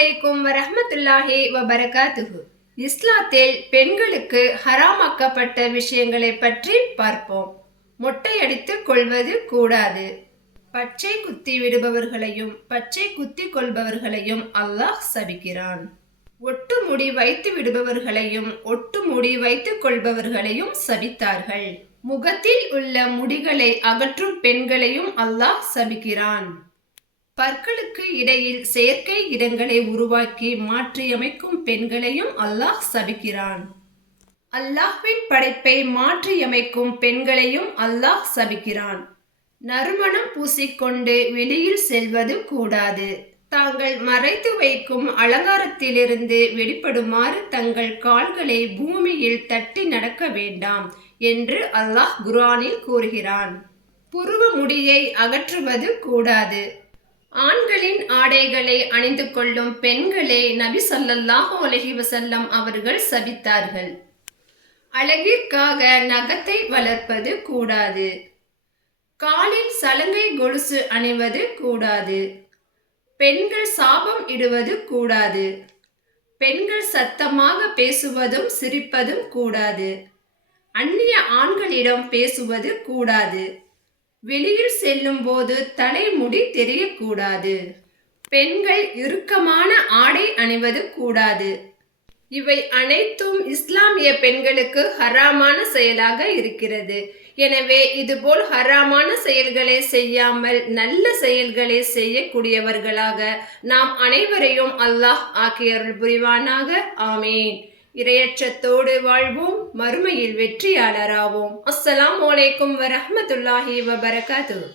அலைக்கும் வரஹ்மத்துல்லாஹி வபரகாத்துஹு. இஸ்லாத்தில் பெண்களுக்கு ஹராமாக்கப்பட்ட விஷயங்களை பற்றி பார்ப்போம். மொட்டையடித்துக் கொள்வது கூடாது. பச்சை குத்தி விடுபவர்களையும் பச்சை குத்தி கொள்பவர்களையும் அல்லாஹ் சபிக்கிறான். ஒட்டு முடி வைத்து விடுபவர்களையும் ஒட்டு முடி வைத்துக் கொள்பவர்களையும் சபித்தார்கள். முகத்தில் உள்ள முடிகளை அகற்றும் பெண்களையும் அல்லாஹ் சபிக்கிறான். பற்களுக்கு இடையில் செயற்கை இடங்களை உருவாக்கி மாற்றியமைக்கும் பெண்களையும் அல்லாஹ் சபிக்கிறான். அல்லாஹ்வின் படைப்பை மாற்றியமைக்கும் பெண்களையும் அல்லாஹ் சபிக்கிறான். நறுமணம் பூசிக்கொண்டு வெளியில் செல்வது கூடாது. தாங்கள் மறைத்து வைக்கும் அலங்காரத்திலிருந்து வெளிப்படுமாறு தங்கள் கால்களை பூமியில் தட்டி நடக்க வேண்டாம் என்று அல்லாஹ் குர்ஆனில் கூறுகிறான். புருவ முடியை அகற்றுவது கூடாது. ஆண்களின் ஆடைகளை அணிந்து கொள்ளும் பெண்களை நபி ஸல்லல்லாஹு அலைஹி வஸல்லம் அவர்கள் சபித்தார்கள். அழகிற்காக நகத்தை வளர்ப்பது கூடாது. காலில் சலங்கை கொலுசு அணிவது கூடாது. பெண்கள் சாபம் இடுவது கூடாது. பெண்கள் சத்தமாக பேசுவதும் சிரிப்பதும் கூடாது. அந்நிய ஆண்களிடம் பேசுவது கூடாது. வெளியில் செல்லும் போது தலைமுடி தெரியக்கூடாது. பெண்கள் இறுக்கமான ஆடை அணிவது கூடாது. இவை அனைத்தும் இஸ்லாமிய பெண்களுக்கு ஹராமான செயலாக இருக்கிறது. எனவே இதுபோல் ஹராமான செயல்களை செய்யாமல் நல்ல செயல்களை செய்யக்கூடியவர்களாக நாம் அனைவரையும் அல்லாஹ் ஆக்கியருள் புரிவானாக. ஆமீன். இறையச்சத்தோடு வாழ்வோம், மறுமையில் வெற்றியாளராவோம். அஸ்ஸலாமு அலைக்கும் வரஹ்மத்துல்லாஹி வபரகாத்துஹு.